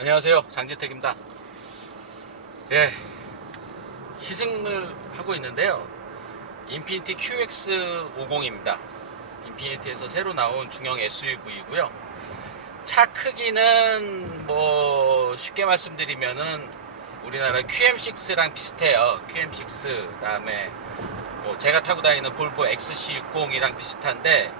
안녕하세요, 장지택입니다. 예, 시승을 하고 있는데요. 인피니티 QX50입니다. 인피니티에서 새로 나온 중형 SUV이고요. 차 크기는 뭐 쉽게 말씀드리면은 우리나라 QM6랑 비슷해요. QM6 그다음에 뭐 제가 타고 다니는 볼보 XC60이랑 비슷한데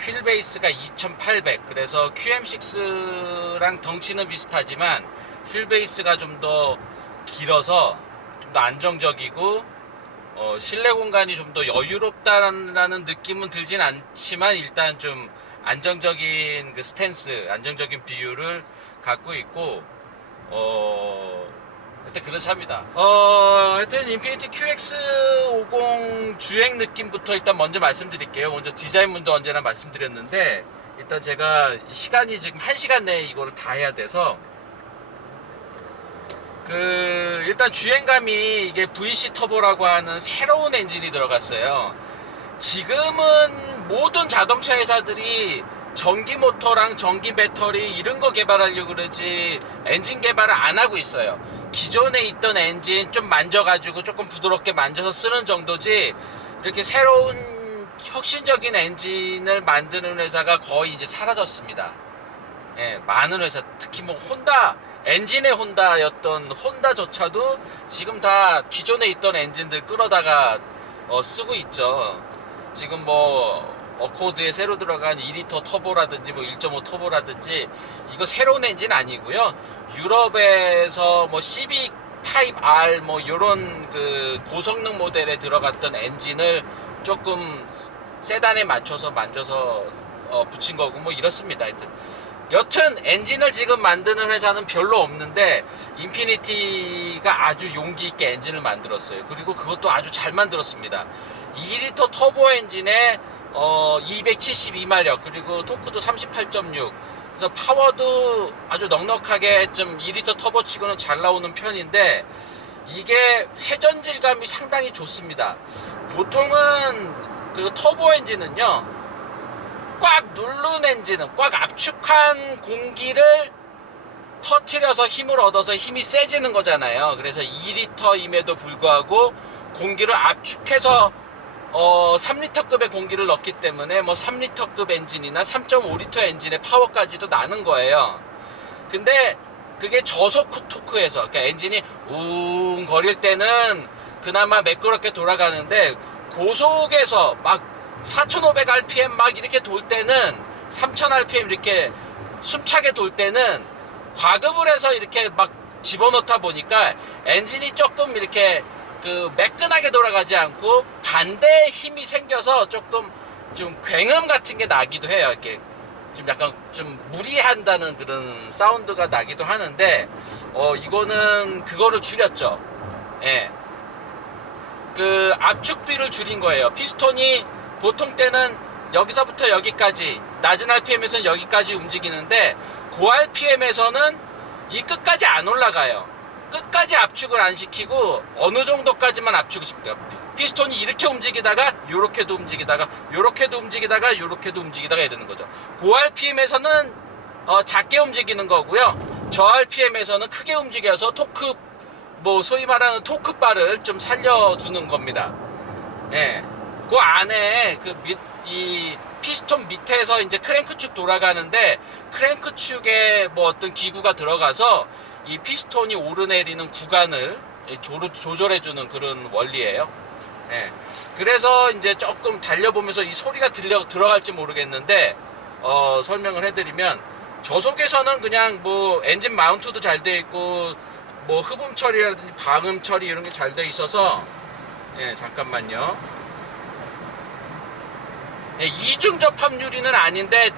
휠 베이스가 2800, 그래서 QM6랑 덩치는 비슷하지만 휠 베이스가 좀 더 길어서 좀 더 안정적이고 실내 공간이 좀 더 여유롭다라는 느낌은 들진 않지만 일단 좀 안정적인 그 스탠스, 안정적인 비율을 갖고 있고 하여튼 그런 차입니다. 하여튼 인피니티 QX50 주행 느낌부터 일단 먼저 말씀드릴게요. 먼저 디자인문도 언제나 말씀드렸는데 일단 제가 시간이 지금 1시간 내에 이거를 다 해야 돼서 일단 주행감이 이게 VC 터보라고 하는 새로운 엔진이 들어갔어요. 지금은 모든 자동차 회사들이 전기 모터랑 전기 배터리 이런 거 개발하려고 그러지 엔진 개발을 안 하고 있어요. 기존에 있던 엔진 좀 만져가지고 조금 부드럽게 만져서 쓰는 정도지 이렇게 새로운 혁신적인 엔진을 만드는 회사가 거의 이제 사라졌습니다. 예, 많은 회사, 특히 뭐 혼다, 엔진의 혼다였던 혼다조차도 지금 다 기존에 있던 엔진들 끌어다가 쓰고 있죠. 지금 뭐 어코드에 새로 들어간 2리터 터보라든지 뭐 1.5 터보라든지 이거 새로운 엔진 아니고요. 유럽에서 뭐 CB 타입 R 뭐 요런 그 고성능 모델에 들어갔던 엔진을 조금 세단에 맞춰서 만져서 붙인 거고 뭐 이렇습니다. 하여튼 여튼 엔진을 지금 만드는 회사는 별로 없는데 인피니티가 아주 용기 있게 엔진을 만들었어요. 그리고 그것도 아주 잘 만들었습니다. 2리터 터보 엔진에 272마력, 그리고 토크도 38.6, 그래서 파워도 아주 넉넉하게 좀 2리터 터보 치고는 잘 나오는 편인데 이게 회전질감이 상당히 좋습니다. 보통은 그 터보 엔진은요, 꽉 누른 엔진은 꽉 압축한 공기를 터트려서 힘을 얻어서 힘이 세지는 거잖아요. 그래서 2리터임에도 불구하고 공기를 압축해서 3리터급의 공기를 넣기 때문에 뭐 3리터급 엔진이나 3.5리터 엔진의 파워까지도 나는 거예요. 근데 그게 저속 토크에서, 그러니까 엔진이 웅 거릴 때는 그나마 매끄럽게 돌아가는데 고속에서 막 4500rpm 막 이렇게 돌 때는 3000rpm 이렇게 숨차게 돌 때는 과급을 해서 이렇게 막 집어넣다 보니까 엔진이 조금 이렇게 그 매끈하게 돌아가지 않고 반대의 힘이 생겨서 조금 좀 굉음 같은 게 나기도 해요. 이렇게 좀 약간 좀 무리한다는 그런 사운드가 나기도 하는데 이거는 그거를 줄였죠. 예. 그 압축비를 줄인 거예요. 피스톤이 보통 때는 여기서부터 여기까지, 낮은 RPM에서는 여기까지 움직이는데 고 RPM에서는 이 끝까지 안 올라가요. 끝까지 압축을 안 시키고 어느 정도까지만 압축을 시킵니다. 피스톤이 이렇게 움직이다가 요렇게도 움직이다가 요렇게도 움직이다가 요렇게도 움직이다가 이러는 거죠. 고 RPM에서는 작게 움직이는 거고요. 저 RPM에서는 크게 움직여서 토크, 뭐 소위 말하는 토크바를 좀 살려주는 겁니다. 예. 그 안에 이 피스톤 밑에서 이제 크랭크축 돌아가는데 크랭크축에 뭐 어떤 기구가 들어가서 이 피스톤이 오르내리는 구간을 조절해주는 그런 원리예요. 예. 그래서 이제 조금 달려보면서 이 소리가 들어갈지 모르겠는데 설명을 해드리면 저속에서는 그냥 뭐 엔진 마운트도 잘 돼 있고 뭐 흡음 처리라든지 방음 처리 이런 게 잘 돼 있어서, 예, 잠깐만요. 예, 이중 접합 유리는 아닌데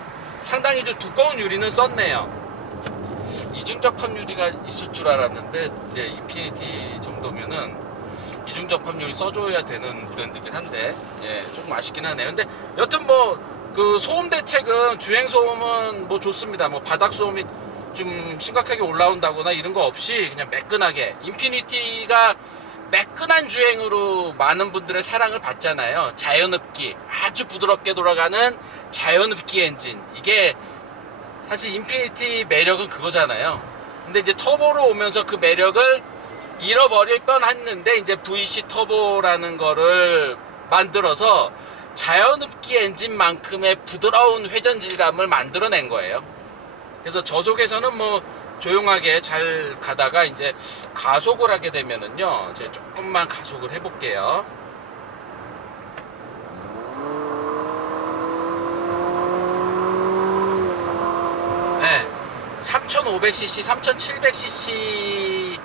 상당히 좀 두꺼운 유리는 썼네요. 이중 접합 유리가 있을 줄 알았는데, 예, 인피니티 정도면은 이중 접합 유리 써줘야 되는 브랜드긴 한데, 예, 조금 아쉽긴 하네요. 근데 여튼 뭐 그 소음 대책은, 주행 소음은 뭐 좋습니다. 뭐 바닥 소음이 좀 심각하게 올라온다거나 이런 거 없이 그냥 매끈하게, 인피니티가 매끈한 주행으로 많은 분들의 사랑을 받잖아요. 자연흡기, 아주 부드럽게 돌아가는 자연흡기 엔진, 이게 사실 인피니티 매력은 그거잖아요. 근데 이제 터보로 오면서 그 매력을 잃어버릴 뻔했는데 이제 VC 터보라는 거를 만들어서 자연흡기 엔진만큼의 부드러운 회전 질감을 만들어낸 거예요. 그래서 저속에서는 뭐 조용하게 잘 가다가 이제 가속을 하게 되면은요, 제가 조금만 가속을 해볼게요. 네, 3500cc, 3700cc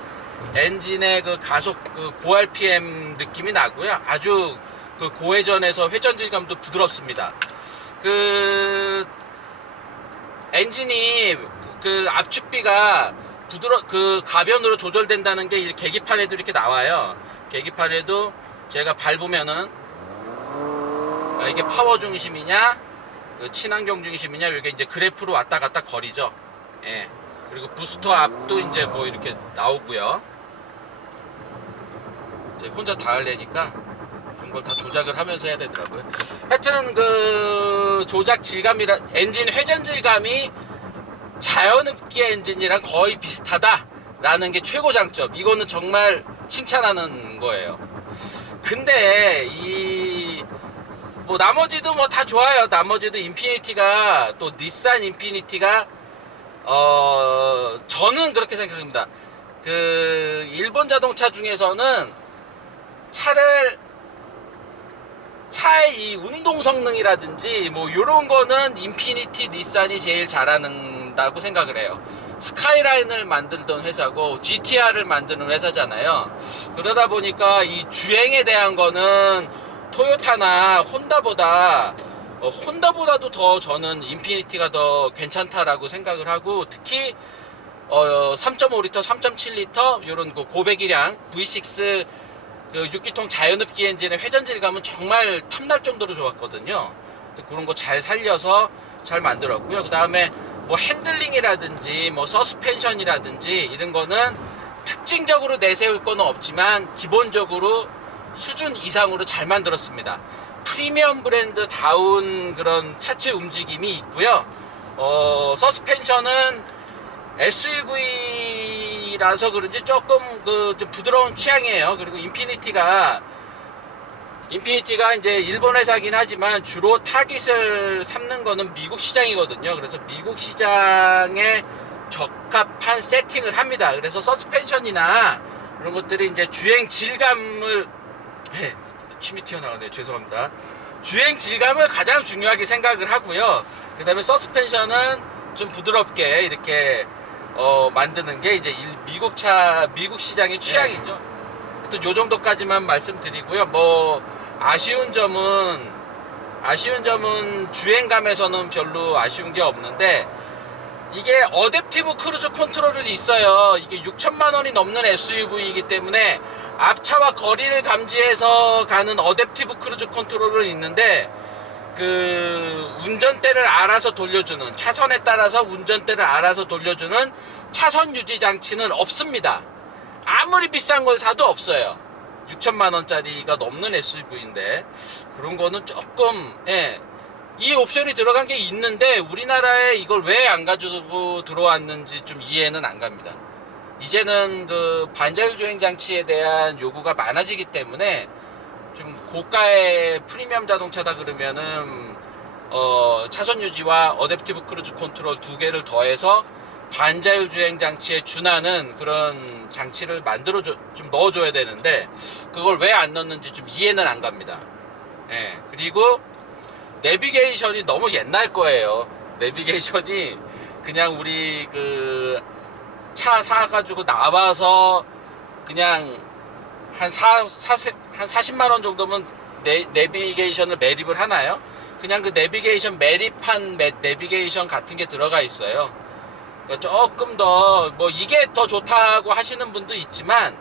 엔진의 그 가속, 그 고-RPM 느낌이 나고요. 아주 그 고회전에서 회전 질감도 부드럽습니다. 그 엔진이 그 압축비가 그 가변으로 조절된다는 게 계기판에도 이렇게 나와요. 계기판에도 제가 밟으면은 이게 파워 중심이냐, 그 친환경 중심이냐, 이게 이제 그래프로 왔다 갔다 거리죠. 예. 그리고 부스터 앞도 이제 뭐 이렇게 나오고요. 이제 혼자 다 하려니까 이런 걸 다 조작을 하면서 해야 되더라고요. 하여튼 그 조작 질감이라 엔진 회전 질감이 자연흡기 엔진이랑 거의 비슷하다라는 게 최고 장점. 이거는 정말 칭찬하는 거예요. 근데 이 뭐 나머지도 뭐 다 좋아요. 나머지도 인피니티가 또 닛산 인피니티가 저는 그렇게 생각합니다. 그 일본 자동차 중에서는 차의 이 운동 성능이라든지 뭐 요런 거는 인피니티 닛산이 제일 잘한다고 생각을 해요. 스카이라인을 만들던 회사고 GTR을 만드는 회사잖아요. 그러다 보니까 이 주행에 대한 거는 토요타나 혼다보다도 더 저는 인피니티가 더 괜찮다라고 생각을 하고, 특히 3.5L, 3.7L 요런 그 고배기량 V6 그 6기통 자연흡기 엔진의 회전 질감은 정말 탐날 정도로 좋았거든요. 그런 거 잘 살려서 잘 만들었고요. 그 다음에 뭐 핸들링이라든지 뭐 서스펜션이라든지 이런 거는 특징적으로 내세울 거는 없지만 기본적으로 수준 이상으로 잘 만들었습니다. 프리미엄 브랜드 다운 그런 차체 움직임이 있고요. 서스펜션은 SUV라서 그런지 조금 좀 부드러운 취향이에요. 그리고 인피니티가 이제 일본 회사긴 하지만 주로 타깃을 삼는 거는 미국 시장이거든요. 그래서 미국 시장에 적합한 세팅을 합니다. 그래서 서스펜션이나 이런 것들이 이제 주행 질감을 침이 튀어나가네요. 죄송합니다. 주행 질감을 가장 중요하게 생각을 하고요. 그 다음에 서스펜션은 좀 부드럽게 이렇게 만드는 게 이제 미국 시장의 취향이죠. 하여튼 요 정도까지만 말씀드리고요. 뭐 아쉬운 점은 주행감에서는 별로 아쉬운 게 없는데, 이게 어댑티브 크루즈 컨트롤이 있어요. 이게 6천만 원이 넘는 SUV이기 때문에 앞차와 거리를 감지해서 가는 어댑티브 크루즈 컨트롤은 있는데, 그 운전대를 알아서 돌려주는, 차선에 따라서 운전대를 알아서 돌려주는 차선 유지 장치는 없습니다. 아무리 비싼 걸 사도 없어요. 6천만 원짜리가 넘는 SUV인데 그런 거는 조금, 이 옵션이 들어간 게 있는데 우리나라에 이걸 왜 안 가지고 들어왔는지 좀 이해는 안 갑니다. 이제는 그 반자율 주행 장치에 대한 요구가 많아지기 때문에 좀 고가의 프리미엄 자동차다 그러면은 차선 유지와 어댑티브 크루즈 컨트롤 두 개를 더해서 반자율 주행 장치에 준하는 그런 장치를 좀 넣어줘야 되는데 그걸 왜 안 넣는지 좀 이해는 안 갑니다. 그리고 내비게이션이 너무 옛날 거예요. 내비게이션이 그냥 우리 그 차 사가지고 나와서 그냥 한 40만 원 정도면 내비게이션을 매립을 하나요? 그냥 그 내비게이션 매립한 내비게이션 같은 게 들어가 있어요. 그러니까 조금 더 뭐 이게 더 좋다고 하시는 분도 있지만,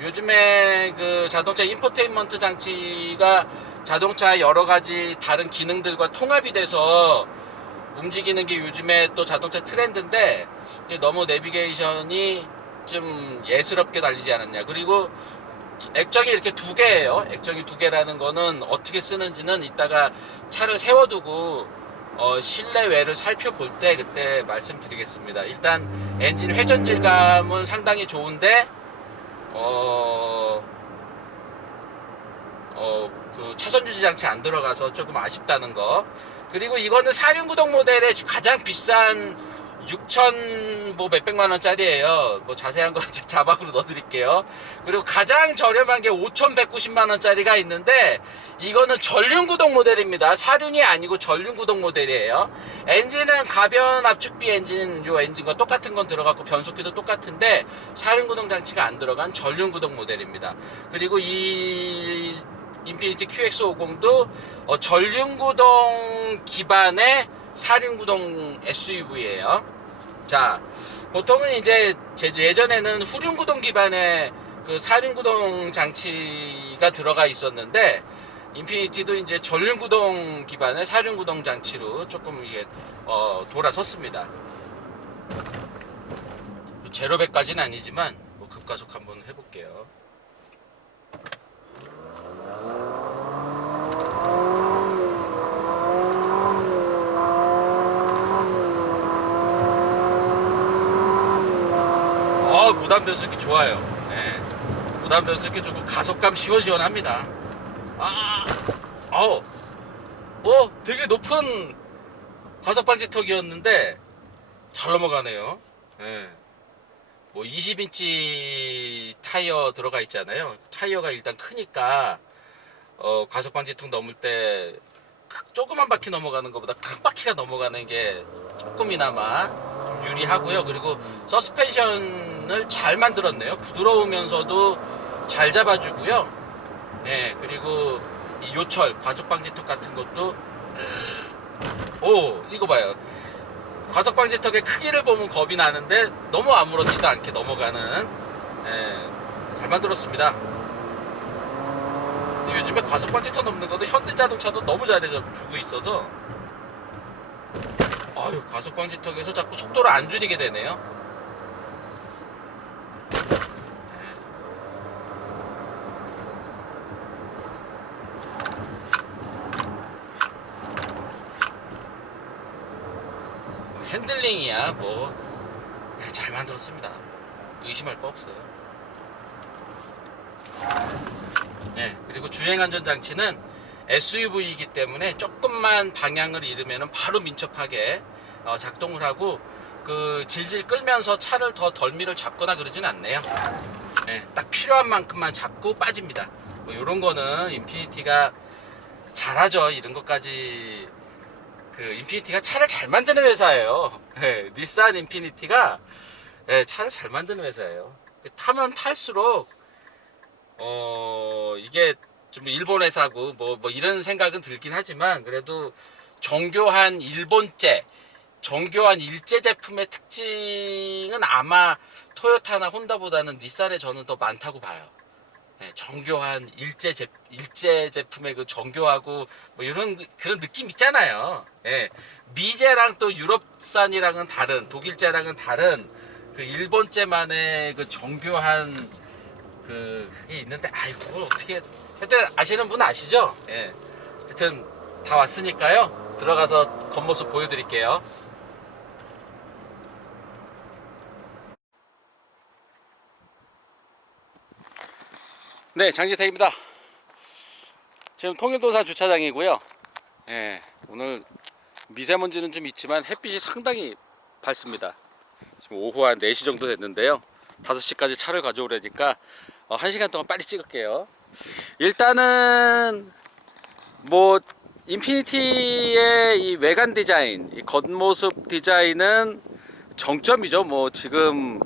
요즘에 그 자동차 인포테인먼트 장치가 자동차 여러 가지 다른 기능들과 통합이 돼서 움직이는 게 요즘에 또 자동차 트렌드인데, 너무 내비게이션이 좀 예스럽게 달리지 않았냐. 그리고 액정이 이렇게 두 개예요. 액정이 두 개라는 거는 어떻게 쓰는지는 이따가 차를 세워두고 실내외를 살펴볼 때 그때 말씀드리겠습니다. 일단 엔진 회전 질감은 상당히 좋은데 그 차선 유지 장치 안 들어가서 조금 아쉽다는 거. 그리고 이거는 4륜구동 모델의 가장 비싼 6천 뭐 몇백만 원짜리예요. 뭐 자세한 거 자막으로 넣어드릴게요. 그리고 가장 저렴한 게 5,190만 원짜리가 있는데 이거는 전륜구동 모델입니다. 4륜이 아니고 전륜구동 모델이에요. 엔진은 가변 압축비 엔진, 요 엔진과 똑같은 건 들어갔고 변속기도 똑같은데 4륜구동 장치가 안 들어간 전륜구동 모델입니다. 그리고 이 인피니티 QX50도 전륜구동 기반의 4륜구동 SUV예요. 자, 보통은 이제 예전에는 후륜구동 기반의 그 4륜구동 장치가 들어가 있었는데 인피니티도 이제 전륜구동 기반의 4륜구동 장치로 조금 이게 돌아섰습니다. 제로 100까지는 아니지만 뭐 급가속 한번 해볼게요. 무단 변속기 좋아요. 네. 무단 변속기 좋고 가속감 시원시원합니다. 되게 높은 가속 방지 턱이었는데 잘 넘어가네요. 네. 뭐 20인치 타이어 들어가 있잖아요. 타이어가 일단 크니까 가속 방지 턱 넘을 때 조그만 바퀴 넘어가는 것보다 큰 바퀴가 넘어가는 게 조금이나마 유리하고요. 그리고 서스펜션을 잘 만들었네요. 부드러우면서도 잘 잡아주고요. 네, 그리고 이 요철 과속 방지턱 같은 것도 이거 봐요. 과속 방지턱의 크기를 보면 겁이 나는데 너무 아무렇지도 않게 넘어가는, 잘 만들었습니다. 요즘에 과속 방지턱 넘는 것도 현대자동차도 너무 잘해주고 있어서 과속 방지턱에서 자꾸 속도를 안 줄이게 되네요. 핸들링이야 뭐 잘 만들었습니다. 의심할 거 없어요. 네, 그리고 주행안전장치는 SUV이기 때문에 조금만 방향을 잃으면 바로 민첩하게 작동을 하고 그 질질 끌면서 차를 더 덜미를 잡거나 그러진 않네요. 네, 딱 필요한 만큼만 잡고 빠집니다. 뭐 이런 거는 인피니티가 잘하죠. 이런 것까지 그 인피니티가 차를 잘 만드는 회사예요. 네, 닛산 인피니티가 차를 잘 만드는 회사예요. 타면 탈수록 이게 좀 일본 회사고 뭐 이런 생각은 들긴 하지만 그래도 정교한 정교한 일제 제품의 특징은 아마 토요타나 혼다보다는 닛산에 저는 더 많다고 봐요. 정교한 일제 제품의 그 정교하고 뭐 이런 그런 느낌 있잖아요. 미제랑 또 유럽산이랑은 다른, 독일제랑은 다른 그 일본제만의 그 정교한 그게 있는데 그걸 어떻게 하여튼 아시는 분 아시죠? 하여튼 다 왔으니까요. 들어가서 겉모습 보여드릴게요. 네, 장지택입니다. 지금 통일도산 주차장이고요. 오늘 미세먼지는 좀 있지만 햇빛이 상당히 밝습니다. 지금 오후 한 4시 정도 됐는데요. 5시까지 차를 가져오려니까 1시간 동안 빨리 찍을게요. 일단은 뭐 인피니티의 이 외관 디자인, 이 겉모습 디자인은 정점이죠. 뭐 지금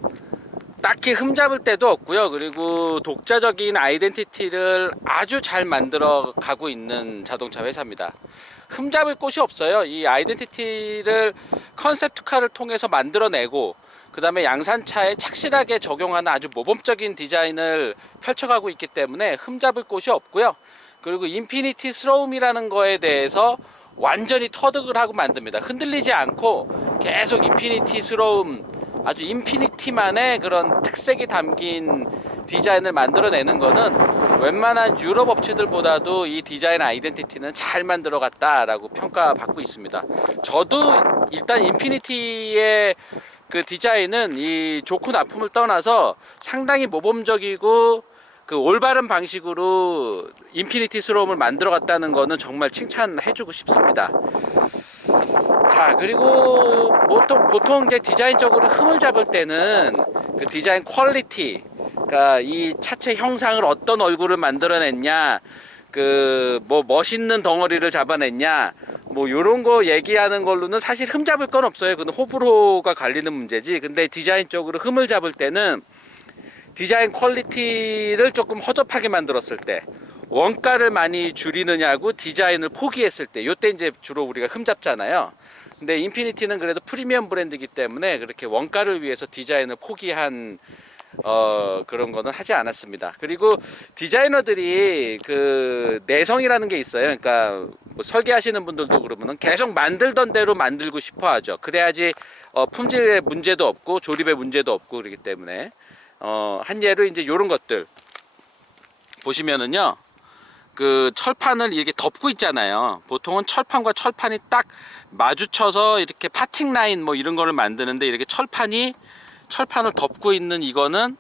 딱히 흠잡을 데도 없고요. 그리고 독자적인 아이덴티티를 아주 잘 만들어 가고 있는 자동차 회사입니다. 흠잡을 곳이 없어요. 이 아이덴티티를 컨셉트카를 통해서 만들어내고 그 다음에 양산차에 착실하게 적용하는 아주 모범적인 디자인을 펼쳐가고 있기 때문에 흠잡을 곳이 없고요. 그리고 인피니티스러움이라는 거에 대해서 완전히 터득을 하고 만듭니다. 흔들리지 않고 계속 인피니티스러움, 아주 인피니티만의 그런 특색이 담긴 디자인을 만들어내는 거는 웬만한 유럽 업체들보다도 이 디자인 아이덴티티는 잘 만들어갔다라고 평가받고 있습니다. 저도 일단 인피니티의 그 디자인은 이 좋고 나쁨을 떠나서 상당히 모범적이고 그 올바른 방식으로 인피니티스러움을 만들어갔다는 거는 정말 칭찬해주고 싶습니다. 자, 그리고 보통 이제 디자인적으로 흠을 잡을 때는 그 디자인 퀄리티, 그러니까 이 차체 형상을 어떤 얼굴을 만들어냈냐, 그 뭐 멋있는 덩어리를 잡아냈냐, 뭐 요런 거 얘기하는 걸로는 사실 흠 잡을 건 없어요. 그건 호불호가 갈리는 문제지. 근데 디자인적으로 흠을 잡을 때는 디자인 퀄리티를 조금 허접하게 만들었을 때, 원가를 많이 줄이느냐고 디자인을 포기했을 때, 요때 이제 주로 우리가 흠 잡잖아요. 근데 인피니티는 그래도 프리미엄 브랜드이기 때문에 그렇게 원가를 위해서 디자인을 포기한 그런 거는 하지 않았습니다. 그리고 디자이너들이 그 내성이라는 게 있어요. 그러니까 뭐 설계하시는 분들도 그러면은 계속 만들던 대로 만들고 싶어 하죠. 그래야지 품질에 문제도 없고 조립에 문제도 없고 그러기 때문에 한 예로 이제 요런 것들 보시면은요, 그 철판을 이렇게 덮고 있잖아요. 보통은 철판과 철판이 딱 마주쳐서 이렇게 파팅 라인 뭐 이런 거를 만드는데, 이렇게 철판을 덮고 있는 이거는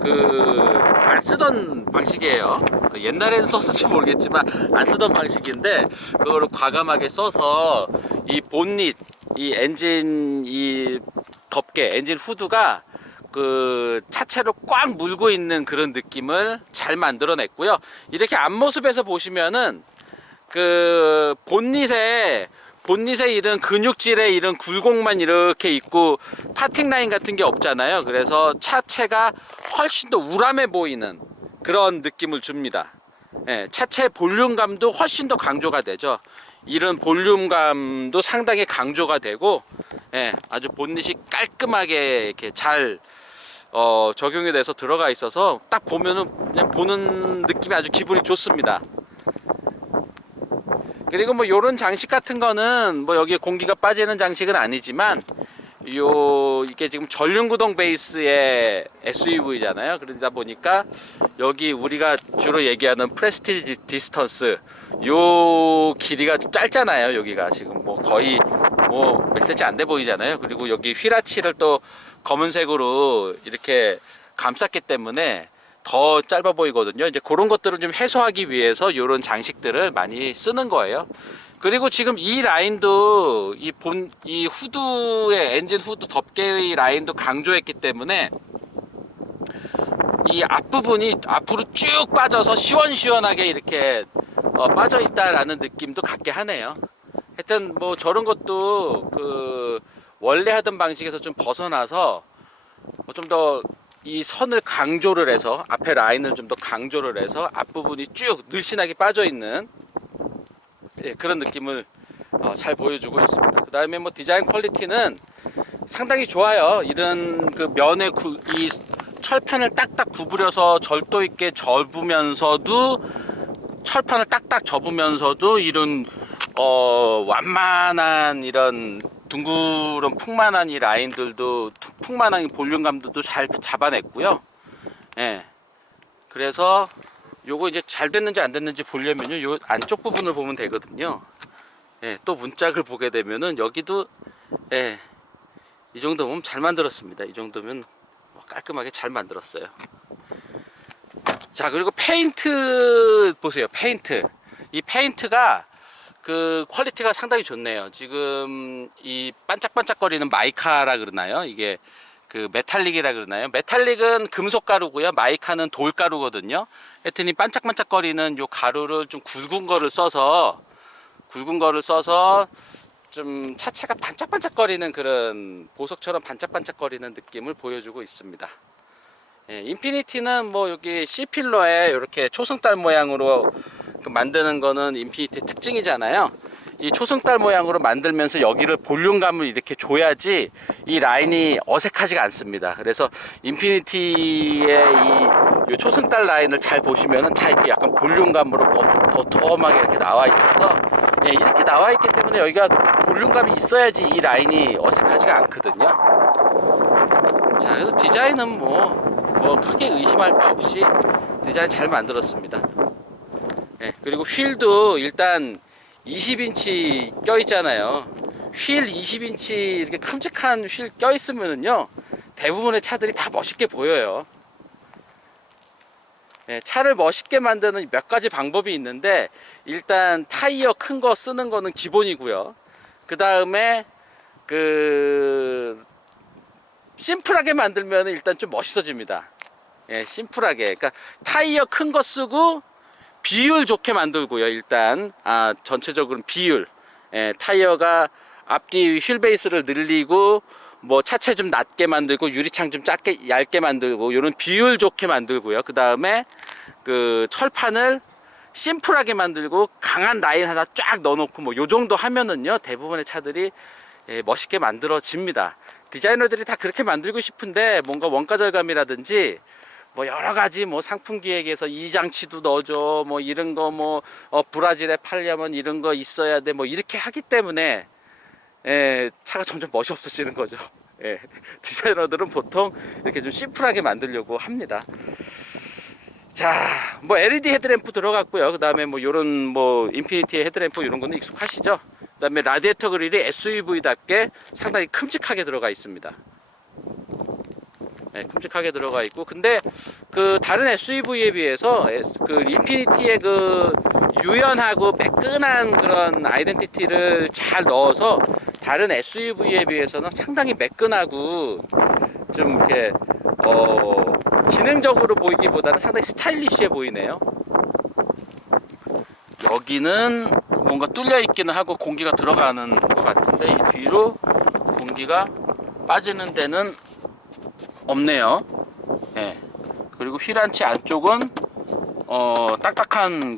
그 안 쓰던 방식이에요. 옛날에는 썼을지 모르겠지만 안 쓰던 방식인데, 그거를 과감하게 써서 이 본닛, 이 엔진 이 덮개, 엔진 후드가 그 차체로 꽉 물고 있는 그런 느낌을 잘 만들어냈고요. 이렇게 앞모습에서 보시면은 그 본닛에 이런 근육질에 이런 굴곡만 이렇게 있고 파팅 라인 같은 게 없잖아요. 그래서 차체가 훨씬 더 우람해 보이는 그런 느낌을 줍니다. 예, 차체 볼륨감도 훨씬 더 강조가 되죠. 이런 볼륨감도 상당히 강조가 되고, 예, 아주 본닛이 깔끔하게 이렇게 잘 적용이 돼서 들어가 있어서 딱 보면은 그냥 보는 느낌이 아주 기분이 좋습니다. 그리고 뭐 요런 장식 같은 거는 뭐 여기에 공기가 빠지는 장식은 아니지만, 이게 지금 전륜구동 베이스의 SUV잖아요. 그러다 보니까 여기 우리가 주로 얘기하는 프레스티지 디스턴스, 요 길이가 좀 짧잖아요. 여기가 지금 뭐 거의 뭐 몇 센치 안 돼 보이잖아요. 그리고 여기 휠아치를 또 검은색으로 이렇게 감쌌기 때문에 더 짧아 보이거든요. 이제 그런 것들을 좀 해소하기 위해서 이런 장식들을 많이 쓰는 거예요. 그리고 지금 이 라인도 이 후드의 엔진 후드 덮개의 라인도 강조했기 때문에 이 앞부분이 앞으로 쭉 빠져서 시원시원하게 이렇게 빠져 있다라는 느낌도 갖게 하네요. 하여튼 뭐 저런 것도 그 원래 하던 방식에서 좀 벗어나서 좀 더 이 선을 강조를 해서, 앞에 라인을 좀 더 강조를 해서 앞부분이 쭉 늘씬하게 빠져 있는, 예, 그런 느낌을 잘 보여주고 있습니다. 그 다음에 뭐 디자인 퀄리티는 상당히 좋아요. 이런 그 면에 이 철판을 딱딱 구부려서 절도 있게 접으면서도, 철판을 딱딱 접으면서도 이런 완만한 이런 둥그런 풍만한 이 라인들도, 풍만한 이 볼륨감들도 잘 잡아냈고요. 예. 그래서 요거 이제 잘 됐는지 안 됐는지 보려면요, 요 안쪽 부분을 보면 되거든요. 예. 또 문짝을 보게 되면은 여기도, 예, 이 정도면 잘 만들었습니다. 이 정도면 깔끔하게 잘 만들었어요. 자, 그리고 페인트 보세요. 이 페인트가 그 퀄리티가 상당히 좋네요. 지금 이 반짝반짝거리는 마이카라 그러나요? 이게 그 메탈릭이라 그러나요? 메탈릭은 금속 가루고요. 마이카는 돌 가루거든요. 하여튼 이 반짝반짝거리는 요 가루를 좀 굵은 거를 써서 좀 차체가 반짝반짝거리는, 그런 보석처럼 반짝반짝거리는 느낌을 보여주고 있습니다. 예, 인피니티는 뭐 여기 C필러에 이렇게 초승달 모양으로 만드는 거는 인피니티 특징이잖아요. 이 초승달 모양으로 만들면서 여기를 볼륨감을 이렇게 줘야지 이 라인이 어색하지가 않습니다. 그래서 인피니티의 이 초승달 라인을 잘 보시면은 다 이렇게 약간 볼륨감으로 도톰하게 이렇게 나와 있어서, 예, 이렇게 나와 있기 때문에 여기가 볼륨감이 있어야지 이 라인이 어색하지가 않거든요. 자, 그래서 디자인은 뭐 뭐 크게 의심할 바 없이 디자인 잘 만들었습니다. 예, 그리고 휠도 일단 20인치 껴 있잖아요. 휠 20인치 이렇게 큼직한 휠 껴 있으면은요, 대부분의 차들이 다 멋있게 보여요. 예, 차를 멋있게 만드는 몇 가지 방법이 있는데, 일단 타이어 큰 거 쓰는 거는 기본이고요. 그 다음에 심플하게 만들면 일단 좀 멋있어집니다. 예, 심플하게. 그러니까 타이어 큰 거 쓰고 비율 좋게 만들고요. 일단 전체적으로 비율. 예, 타이어가 앞뒤 휠 베이스를 늘리고 뭐 차체 좀 낮게 만들고 유리창 좀 얇게 만들고 이런 비율 좋게 만들고요. 그 다음에 그 철판을 심플하게 만들고 강한 라인 하나 쫙 넣어놓고 뭐 요 정도 하면은요, 대부분의 차들이 멋있게 만들어집니다. 디자이너들이 다 그렇게 만들고 싶은데 뭔가 원가 절감이라든지 뭐 여러 가지 뭐 상품 기획에서 이 장치도 넣어줘 뭐 이런 거 뭐 브라질에 팔려면 이런 거 있어야 돼 뭐 이렇게 하기 때문에 차가 점점 멋이 없어지는 거죠. 디자이너들은 보통 이렇게 좀 심플하게 만들려고 합니다. 자, 뭐 LED 헤드램프 들어갔고요. 그 다음에 뭐 요런 뭐 인피니티 헤드램프 이런 거는 익숙하시죠? 그 다음에 라디에이터 그릴이 SUV답게 상당히 큼직하게 들어가 있습니다. 큼직하게 들어가 있고, 근데 그 다른 SUV에 비해서 그 인피니티의 그 유연하고 매끈한 그런 아이덴티티를 잘 넣어서 다른 SUV에 비해서는 상당히 매끈하고 좀 이렇게 기능적으로 보이기보다는 상당히 스타일리시해 보이네요. 여기는 뭔가 뚫려 있기는 하고 공기가 들어가는 것 같은데 이 뒤로 공기가 빠지는 데는 없네요. 예. 그리고 휠안치 안쪽은 딱딱한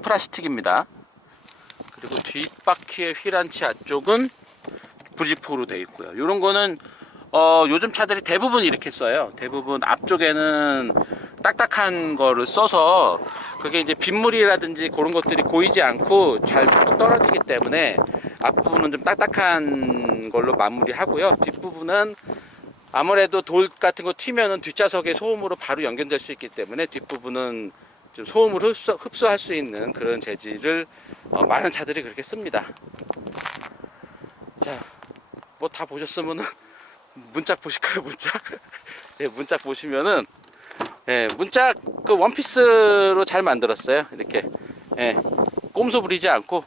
플라스틱입니다. 그리고 뒷바퀴의 휠안치 안쪽은 부직포로 되어 있고요. 이런 거는 요즘 차들이 대부분 이렇게 써요. 대부분 앞쪽에는 딱딱한 거를 써서 그게 이제 빗물이라든지 그런 것들이 고이지 않고 잘 뚝뚝 떨어지기 때문에 앞부분은 좀 딱딱한 걸로 마무리하고요. 뒷부분은 아무래도 돌 같은 거 튀면은 뒷좌석에 소음으로 바로 연결될 수 있기 때문에 뒷부분은 좀 소음을 흡수할 수 있는 그런 재질을 많은 차들이 그렇게 씁니다. 자, 뭐 다 보셨으면은 문짝 보실까요? 문짝? 예, 문짝 보시면은 문짝 그 원피스로 잘 만들었어요. 이렇게 꼼수 부리지 않고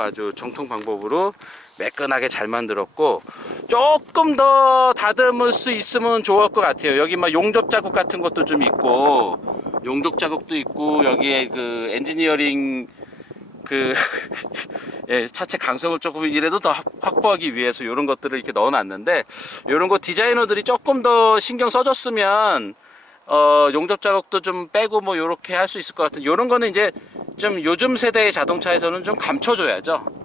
아주 정통 방법으로 매끈하게 잘 만들었고, 조금 더 다듬을 수 있으면 좋을 것 같아요. 여기 막 용접 자국 같은 것도 좀 있고, 여기에 그 엔지니어링 차체 강성을 조금 이래도 더 확보하기 위해서 이런 것들을 이렇게 넣어놨는데, 이런 거 디자이너들이 조금 더 신경 써줬으면 용접 자국도 좀 빼고 뭐 이렇게 할 수 있을 것 같은. 이런 거는 이제 좀 요즘 세대의 자동차에서는 좀 감춰줘야죠.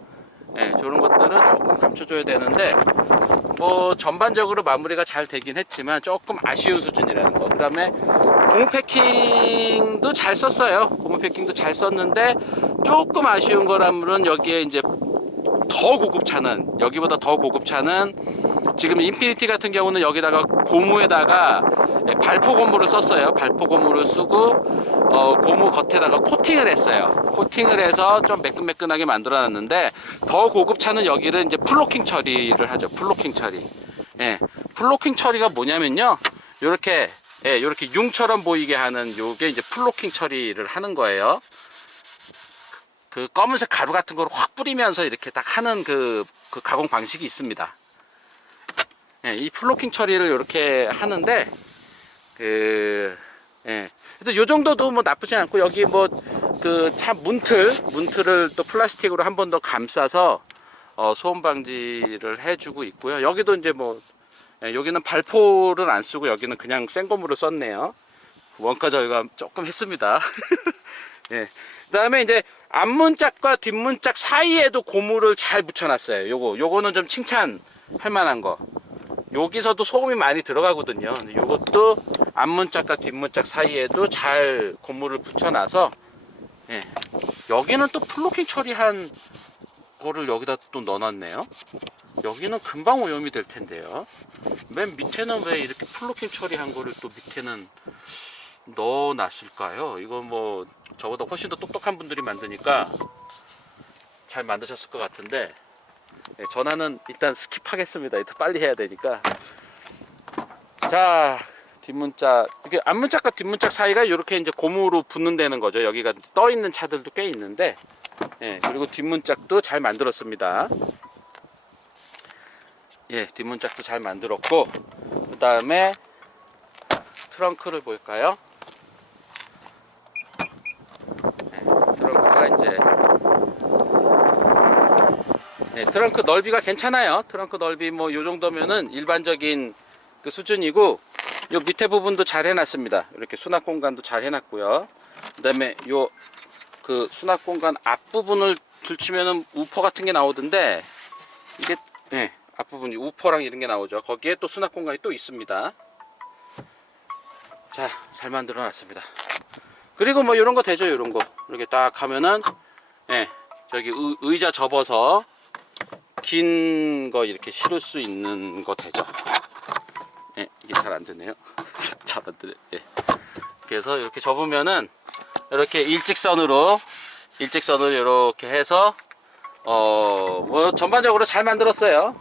저런 것들은 조금 감춰줘야 되는데 뭐 전반적으로 마무리가 잘 되긴 했지만 조금 아쉬운 수준이라는 거. 그 다음에 고무 패킹도 잘 썼어요. 고무 패킹도 잘 썼는데 조금 아쉬운 거라면 여기에 이제 더 고급차는, 여기보다 더 고급차는 지금 인피니티 같은 경우는 여기다가 고무에다가 발포 고무를 썼어요. 발포 고무를 쓰고 고무 겉에다가 코팅을 했어요. 코팅을 해서 좀 매끈매끈하게 만들어 놨는데, 더 고급차는 여기를 이제 플로킹 처리를 하죠. 플로킹 처리. 플로킹 처리가 뭐냐면요, 요렇게 융처럼 보이게 하는 요게 이제 플로킹 처리를 하는 거예요. 그 검은색 가루 같은 걸 확 뿌리면서 이렇게 딱 하는 그 가공 방식이 있습니다. 이 플로킹 처리를 이렇게 하는데 그래도 요 정도도 뭐 나쁘지 않고, 여기 뭐 그 차 문틀을 또 플라스틱으로 한 번 더 감싸서 소음 방지를 해주고 있고요. 여기도 이제 뭐 여기는 발포를 안 쓰고 여기는 그냥 생고무를 썼네요. 원가 절감 조금 했습니다. 그 다음에 이제 앞문짝과 뒷문짝 사이에도 고무를 잘 붙여놨어요. 요거는 좀 칭찬할 만한 거. 여기서도 소음이 많이 들어가거든요. 요것도 앞문짝과 뒷문짝 사이에도 잘 고무를 붙여놔서 여기는 또 플로킹 처리한 거를 여기다 또 넣어놨네요. 여기는 금방 오염이 될 텐데요. 맨 밑에는 왜 이렇게 플로킹 처리한 거를 또 밑에는 넣어놨을까요? 이거 뭐 저보다 훨씬 더 똑똑한 분들이 만드니까 잘 만드셨을 것 같은데, 네, 전화는 일단 스킵하겠습니다. 이거 빨리 해야 되니까. 자, 뒷문짝, 이게 앞문짝과 뒷문짝 사이가 이렇게 이제 고무로 붙는다는 거죠. 여기가 떠 있는 차들도 꽤 있는데, 예, 그리고 뒷문짝도 잘 만들었습니다. 예, 뒷문짝도 잘 만들었고, 그 다음에 트렁크를 볼까요? 예, 트렁크가 이제, 예, 트렁크 넓이가 괜찮아요. 트렁크 넓이 뭐 요 정도면은 일반적인 그 수준이고, 요 밑에 부분도 잘 해놨습니다. 이렇게 수납 공간도 잘 해놨고요. 그 다음에 요 그 수납 공간 앞부분을 들치면은 우퍼 같은 게 나오던데, 이게, 예, 앞부분이 우퍼랑 이런 게 나오죠. 거기에 또 수납 공간이 또 있습니다. 자, 잘 만들어 놨습니다. 그리고 뭐 이런 거 되죠. 이런 거 이렇게 딱 하면은, 예, 저기 의자 접어서 긴 거 이렇게 실을 수 있는 거 되죠. 예, 이게 잘 안 되네요. 잘 안 되네. 예. 그래서 이렇게 접으면은 이렇게 일직선으로 이렇게 해서 뭐 전반적으로 잘 만들었어요.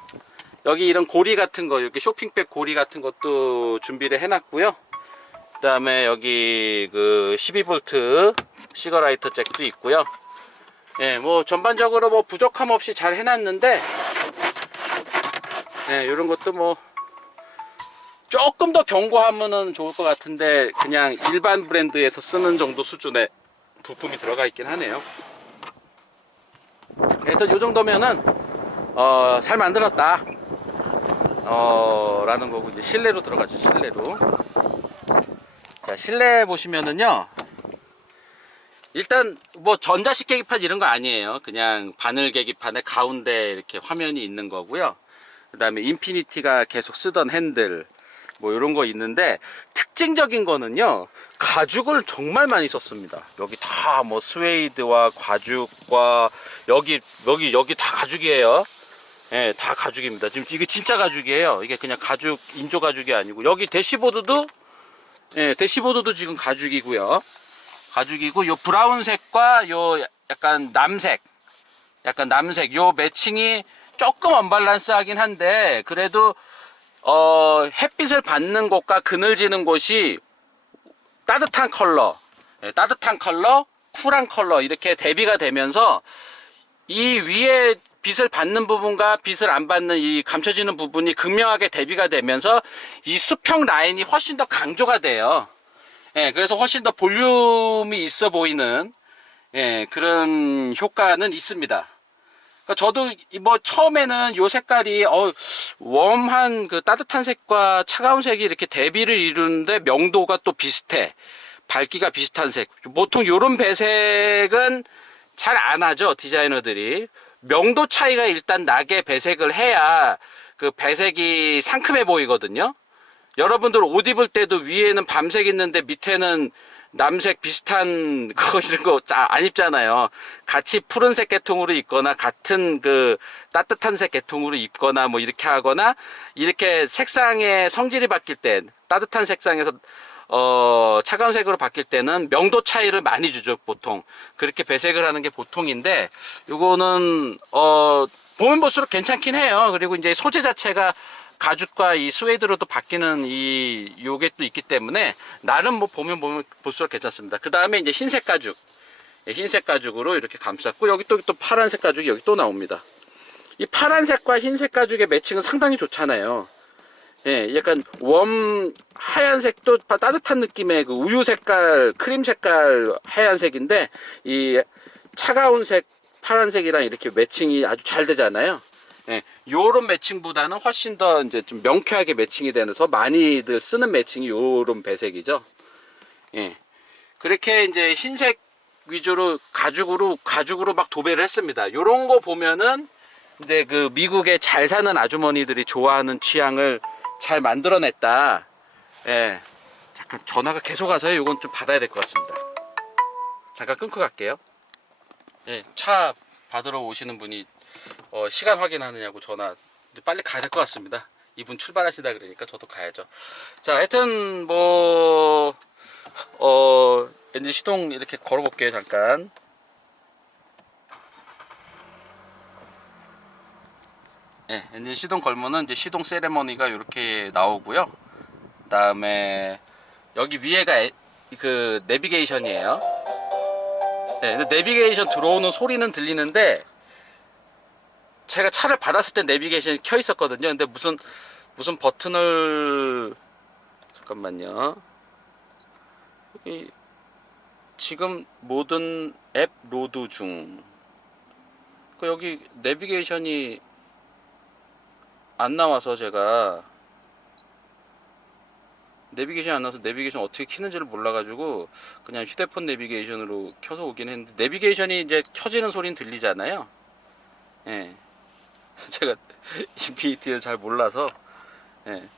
여기 이런 고리 같은 거, 이렇게 쇼핑백 고리 같은 것도 준비를 해놨고요. 그 다음에 여기 그 12V 시거라이터 잭도 있고요. 예, 뭐 전반적으로 뭐 부족함 없이 잘 해놨는데, 예, 이런 것도 뭐 조금 더 견고하면은 좋을 것 같은데, 그냥 일반 브랜드에서 쓰는 정도 수준의 부품이 들어가 있긴 하네요. 그래서 요 정도면은 잘 만들었다 라는 거고, 이제 실내로 들어가죠. 실내로. 자, 실내 보시면은요, 일단 뭐 전자식 계기판 이런 거 아니에요. 그냥 바늘 계기판에 가운데 이렇게 화면이 있는 거고요. 그 다음에 인피니티가 계속 쓰던 핸들 뭐 이런 거 있는데, 특징적인 거는요, 가죽을 정말 많이 썼습니다. 여기 다 뭐 스웨이드와 가죽과 여기 다 가죽이에요. 예, 다 가죽입니다. 지금 이게 진짜 가죽이에요. 이게 그냥 가죽, 인조 가죽이 아니고, 여기 대시보드도, 예, 대시보드도 지금 가죽이고요. 가죽이고, 요 브라운색과 요 약간 남색 요 매칭이 조금 언밸런스 하긴 한데, 그래도 햇빛을 받는 곳과 그늘지는 곳이 따뜻한 컬러, 쿨한 컬러 이렇게 대비가 되면서, 이 위에 빛을 받는 부분과 빛을 안 받는 이 감춰지는 부분이 극명하게 대비가 되면서 이 수평 라인이 훨씬 더 강조가 돼요. 예, 그래서 훨씬 더 볼륨이 있어 보이는, 예, 그런 효과는 있습니다. 그러니까 저도 뭐 처음에는 요 색깔이 웜한 그 따뜻한 색과 차가운 색이 이렇게 대비를 이루는데 명도가 또 비슷해. 밝기가 비슷한 색. 보통 요런 배색은 잘 안 하죠, 디자이너들이. 명도 차이가 일단 나게 배색을 해야 그 배색이 상큼해 보이거든요. 여러분들 옷 입을 때도 위에는 밤색 있는데 밑에는 남색 비슷한 거 이런 거 안 입잖아요. 같이 푸른색 계통으로 입거나 같은 그 따뜻한 색 계통으로 입거나 뭐 이렇게 하거나, 이렇게 색상의 성질이 바뀔 때 따뜻한 색상에서 차가운 색으로 바뀔 때는 명도 차이를 많이 주죠. 보통 그렇게 배색을 하는 게 보통인데, 요거는 보면 볼수록 괜찮긴 해요. 그리고 이제 소재 자체가 가죽과 이 스웨이드로도 바뀌는 요게 또 있기 때문에 나름 뭐 보면 볼수록 괜찮습니다. 그 다음에 이제 흰색 가죽, 흰색 가죽으로 이렇게 감쌌고, 여기 또 파란색 가죽이 여기 또 나옵니다. 이 파란색과 흰색 가죽의 매칭은 상당히 좋잖아요. 예, 약간 하얀색도 따뜻한 느낌의 그 우유 색깔, 크림 색깔 하얀색인데, 이 차가운 색 파란색이랑 이렇게 매칭이 아주 잘 되잖아요. 예, 요런 매칭보다는 훨씬 더 이제 좀 명쾌하게 매칭이 되면서 많이들 쓰는 매칭이 요런 배색이죠. 예. 그렇게 이제 흰색 위주로 가죽으로 막 도배를 했습니다. 요런 거 보면은 근데 그 미국에 잘 사는 아주머니들이 좋아하는 취향을 잘 만들어냈다. 예. 잠깐 전화가 계속 와서요. 요건 좀 받아야 될 것 같습니다. 잠깐 끊고 갈게요. 예, 차 받으러 오시는 분이 시간 확인하느냐고 전화. 빨리 가야 될 것 같습니다. 이분 출발하시다 그러니까 저도 가야죠. 자, 하여튼 엔진 시동 이렇게 걸어볼게요. 잠깐. 네, 엔진 시동 걸면은 이제 시동 세레머니가 이렇게 나오고요. 그다음에 여기 위에가 그 내비게이션이에요. 네, 내비게이션 들어오는 소리는 들리는데 제가 차를 받았을 때 내비게이션이 켜 있었거든요. 근데 무슨 버튼을 잠깐만요. 지금 모든 앱 로드 중. 여기 내비게이션이 안 나와서 제가 내비게이션 안 나와서 내비게이션 어떻게 키는지를 몰라가지고 그냥 휴대폰 내비게이션으로 켜서 오긴 했는데 내비게이션이 이제 켜지는 소리는 들리잖아요. 예. 제가 인피니티를 잘 몰라서. 예.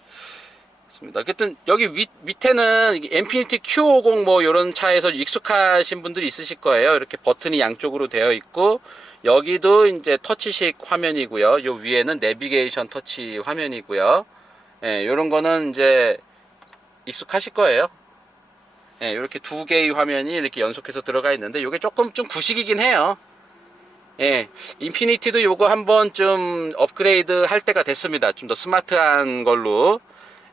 그렇습니다. 어쨌든 여기 밑에는 인피니티 Q50 뭐 이런 차에서 익숙하신 분들이 있으실 거예요. 이렇게 버튼이 양쪽으로 되어 있고 여기도 이제 터치식 화면이고요. 요 위에는 내비게이션 터치 화면이고요. 예, 이런 거는 이제 익숙하실 거예요. 예, 이렇게 두 개의 화면이 이렇게 연속해서 들어가 있는데 이게 조금 좀 구식이긴 해요. 예, 인피니티도 요거 한번 좀 업그레이드 할 때가 됐습니다. 좀 더 스마트한 걸로.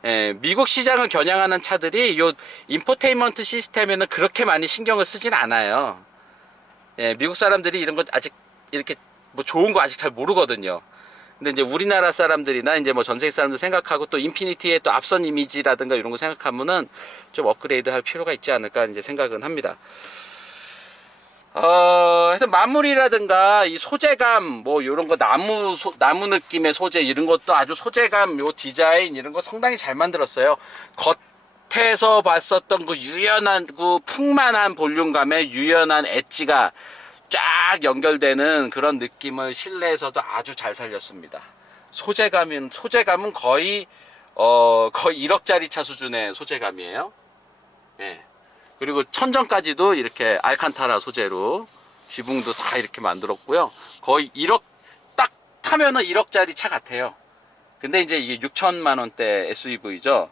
예, 미국 시장을 겨냥하는 차들이 요 인포테인먼트 시스템에는 그렇게 많이 신경을 쓰진 않아요. 예, 미국 사람들이 이런 거 아직 이렇게 뭐 좋은 거 아직 잘 모르거든요. 근데 이제 우리나라 사람들이나 이제 뭐 전 세계 사람들 생각하고 또 인피니티의 또 앞선 이미지라든가 이런 거 생각하면은 좀 업그레이드 할 필요가 있지 않을까 이제 생각은 합니다. 그래서 마무리라든가 이 소재감 뭐 이런 거 나무 느낌의 소재 이런 것도 아주 소재감 요 디자인 이런 거 상당히 잘 만들었어요. 겉에서 봤었던 그 유연한 그 풍만한 볼륨감에 유연한 엣지가 쫙 연결되는 그런 느낌을 실내에서도 아주 잘 살렸습니다. 소재감은 거의 1억짜리 차 수준의 소재감이에요. 예. 그리고 천정까지도 이렇게 알칸타라 소재로 지붕도 다 이렇게 만들었고요. 거의 1억 딱 타면은 1억짜리 차 같아요. 근데 이제 이게 6천만 원대 SUV죠.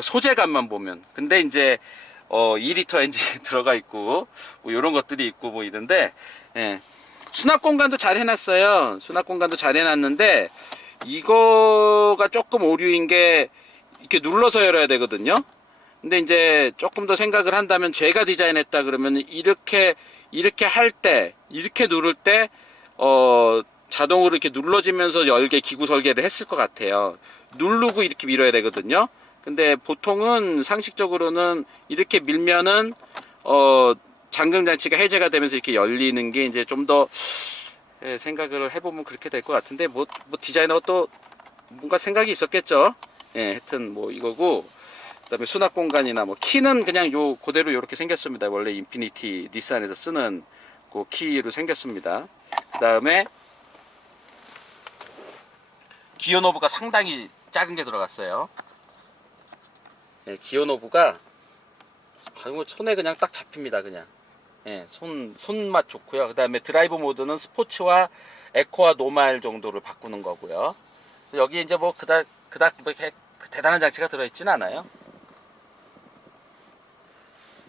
소재감만 보면. 근데 이제 2리터 엔진이 들어가 있고 뭐 이런 것들이 있고 뭐 이런데 예. 수납 공간도 잘 해놨어요. 수납 공간도 잘 해놨는데 이거가 조금 오류인 게 이렇게 눌러서 열어야 되거든요. 근데 이제 조금 더 생각을 한다면 제가 디자인했다 그러면 이렇게 할 때 이렇게 누를 때 자동으로 이렇게 눌러지면서 열게 기구 설계를 했을 것 같아요. 누르고 이렇게 밀어야 되거든요. 근데 보통은 상식적으로는 이렇게 밀면은 잠금 장치가 해제가 되면서 이렇게 열리는 게 이제 좀 더 생각을 해보면 그렇게 될 것 같은데 뭐 디자이너가 또 뭔가 생각이 있었겠죠. 예, 하여튼 뭐 이거고. 그다음에 수납 공간이나 뭐 키는 그냥 요 그대로 이렇게 생겼습니다. 원래 인피니티 닛산에서 쓰는 그 키로 생겼습니다. 그다음에 기어 노브가 상당히 작은 게 들어갔어요. 예, 기어 노브가 손에 그냥 딱 잡힙니다. 그냥 예, 손맛 좋고요. 그다음에 드라이브 모드는 스포츠와 에코와 노말 정도를 바꾸는 거고요. 여기 이제 뭐 그닥 뭐 대단한 장치가 들어있지는 않아요.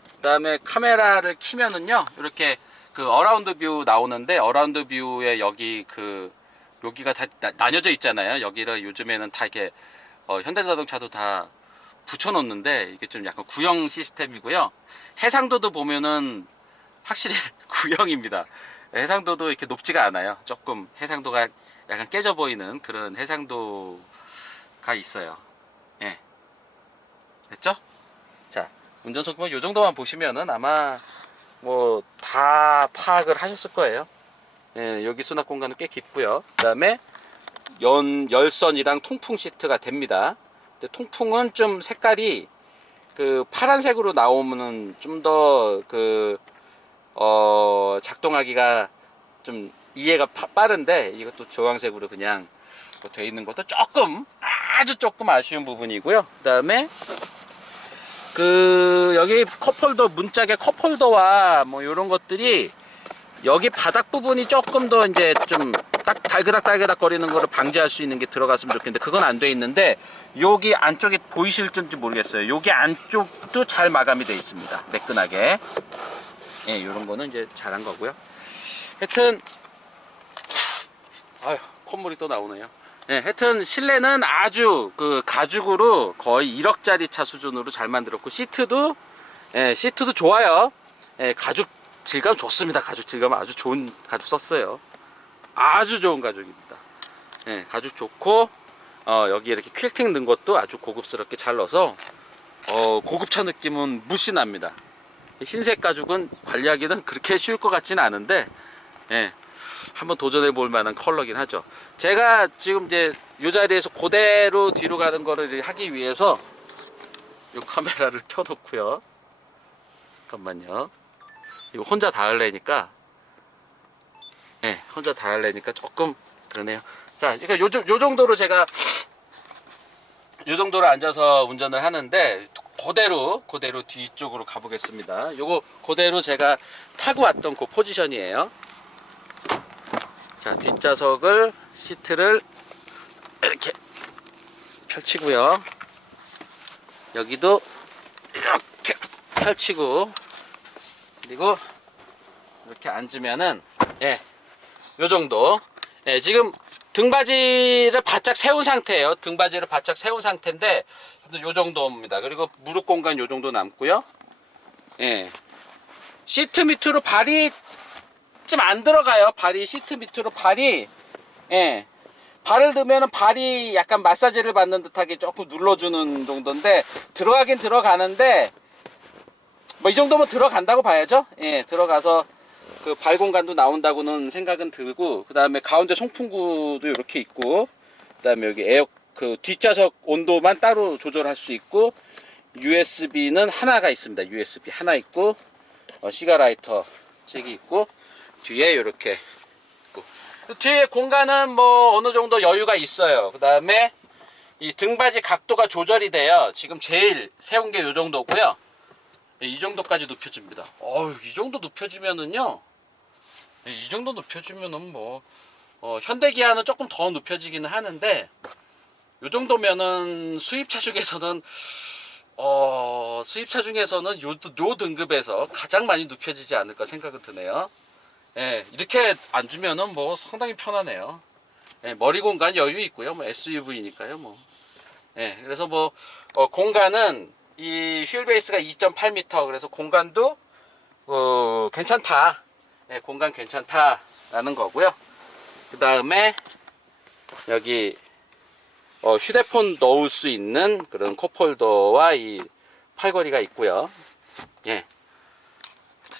그 다음에 카메라를 키면은요 이렇게 그 어라운드 뷰 나오는데 어라운드 뷰에 여기가 다 나뉘어져 있잖아요. 여기를 요즘에는 다 이렇게 현대자동차도 다 붙여놓는데 이게 좀 약간 구형 시스템이고요. 해상도도 보면은 확실히 구형입니다. 해상도도 이렇게 높지가 않아요. 조금 해상도가 약간 깨져 보이는 그런 해상도가 있어요. 예, 됐죠? 자, 운전석 뭐 요 정도만 보시면은 아마 뭐 다 파악을 하셨을 거예요. 예, 여기 수납 공간은 꽤 깊고요. 그다음에 열선이랑 통풍 시트가 됩니다. 근데 통풍은 좀 색깔이 그 파란색으로 나오면은 좀 더 작동하기가 좀 이해가 빠른데 이것도 주황색으로 그냥 돼 있는 것도 아주 조금 아쉬운 부분이고요. 그다음에 여기 컵홀더 문짝의 컵홀더와 뭐 이런 것들이 여기 바닥 부분이 조금 더 이제 좀 딱 달그닥 거리는 거를 방지할 수 있는 게 들어갔으면 좋겠는데 그건 안 돼 있는데 여기 안쪽에 보이실지 모르겠어요. 여기 안쪽도 잘 마감이 돼 있습니다. 매끈하게. 예, 이런 거는 이제 잘한 거고요. 하여튼 아유, 콧물이 또 나오네요. 예, 하여튼 실내는 아주 그 가죽으로 거의 1억짜리 차 수준으로 잘 만들었고 시트도 좋아요. 예, 가죽 질감 좋습니다. 가죽 질감 아주 좋은 가죽 썼어요. 아주 좋은 가죽입니다. 예, 가죽 좋고 여기 이렇게 퀼팅 넣은 것도 아주 고급스럽게 잘 넣어서 고급차 느낌은 무시 납니다. 흰색 가죽은 관리하기는 그렇게 쉬울 것 같지는 않은데 예, 한번 도전해 볼 만한 컬러긴 하죠. 제가 지금 이제 이 자리에서 그대로 뒤로 가는 거를 하기 위해서 이 카메라를 켜놓고요. 잠깐만요. 이거 혼자 다 할래니까 혼자 다 할래니까 조금 그러네요. 자, 그러니까 요 정도로 제가 요 정도로 앉아서 운전을 하는데 그대로 뒤쪽으로 가보겠습니다. 요거 그대로 제가 타고 왔던 그 포지션이에요. 자, 뒷좌석을 시트를 이렇게 펼치고요. 여기도 이렇게 펼치고 그리고 이렇게 앉으면은 요 정도. 지금 등받이를 바짝 세운 상태예요. 등받이를 바짝 세운 상태인데 요 정도입니다. 그리고 무릎 공간 요 정도 남고요. 시트 밑으로 발이 좀 안 들어가요. 발이 시트 밑으로 발이 발을 넣으면 발이 약간 마사지를 받는 듯하게 조금 눌러주는 정도인데 들어가긴 들어가는데 뭐 이 정도면 들어간다고 봐야죠. 들어가서 그 발 공간도 나온다고는 생각은 들고 그 다음에 가운데 송풍구도 이렇게 있고 그 다음에 여기 그 뒷좌석 온도만 따로 조절할 수 있고 USB는 하나가 있습니다. USB 하나 있고 시가라이터 책이 있고 뒤에 이렇게 있고 뒤에 공간은 뭐 어느 정도 여유가 있어요. 그 다음에 이 등받이 각도가 조절이 돼요. 지금 제일 세운 게 이 정도고요. 이 정도까지 눕혀집니다. 이 정도 눕혀지면은요. 이 정도 눕혀주면은 뭐 현대기아는 조금 더 눕혀지기는 하는데 이 정도면은 수입차 중에서는 요 등급에서 가장 많이 눕혀지지 않을까 생각은 드네요. 이렇게 앉으면은 뭐 상당히 편하네요. 머리 공간 여유 있고요. 뭐 SUV니까요. 뭐. 그래서 뭐 공간은 이 휠 베이스가 2.8m 그래서 공간도 괜찮다. 공간 괜찮다라는 거고요. 그 다음에 여기 휴대폰 넣을 수 있는 그런 컵홀더와 이 팔걸이가 있고요.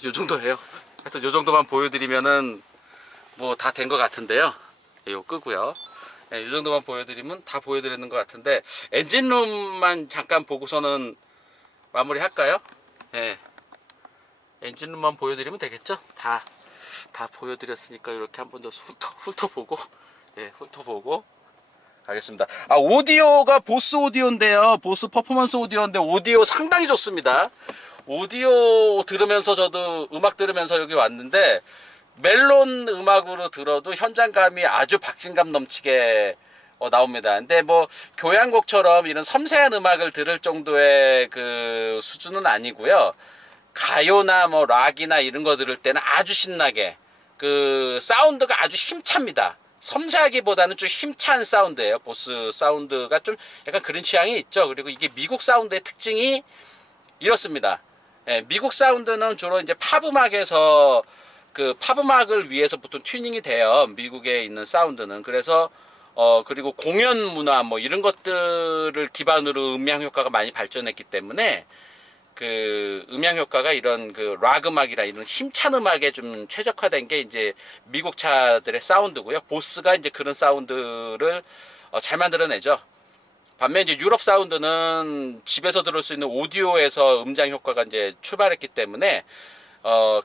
요 정도예요. 하여튼 요 정도만 보여드리면은 뭐 다 된 것 같은데요. 이거 끄고요. 이 정도만 보여드리면 다 보여드리는 것 같은데 엔진룸만 잠깐 보고서는 마무리 할까요? 엔진룸만 보여드리면 되겠죠? 다 보여드렸으니까 이렇게 한번 더 훑어보고 훑어보고 가겠습니다. 오디오가 보스 오디오인데요. 보스 퍼포먼스 오디오인데 오디오 상당히 좋습니다. 오디오 들으면서 저도 음악 들으면서 여기 왔는데 멜론 음악으로 들어도 현장감이 아주 박진감 넘치게 나옵니다. 근데 뭐 교향곡처럼 이런 섬세한 음악을 들을 정도의 그 수준은 아니고요. 가요나 뭐 락이나 이런 거 들을 때는 아주 신나게 그 사운드가 아주 힘찹니다. 섬세하기보다는 좀 힘찬 사운드예요. 보스 사운드가 좀 약간 그런 취향이 있죠. 그리고 이게 미국 사운드의 특징이 이렇습니다. 미국 사운드는 주로 이제 팝 음악에서 그 팝 음악을 위해서 보통 튜닝이 돼요. 미국에 있는 사운드는. 그래서 그리고 공연 문화 뭐 이런 것들을 기반으로 음향 효과가 많이 발전했기 때문에 그 음향 효과가 이런 그 락 음악이나 이런 힘찬 음악에 좀 최적화된 게 이제 미국 차들의 사운드고요. 보스가 이제 그런 사운드를 잘 만들어내죠. 반면 이제 유럽 사운드는 집에서 들을 수 있는 오디오에서 음장 효과가 이제 출발했기 때문에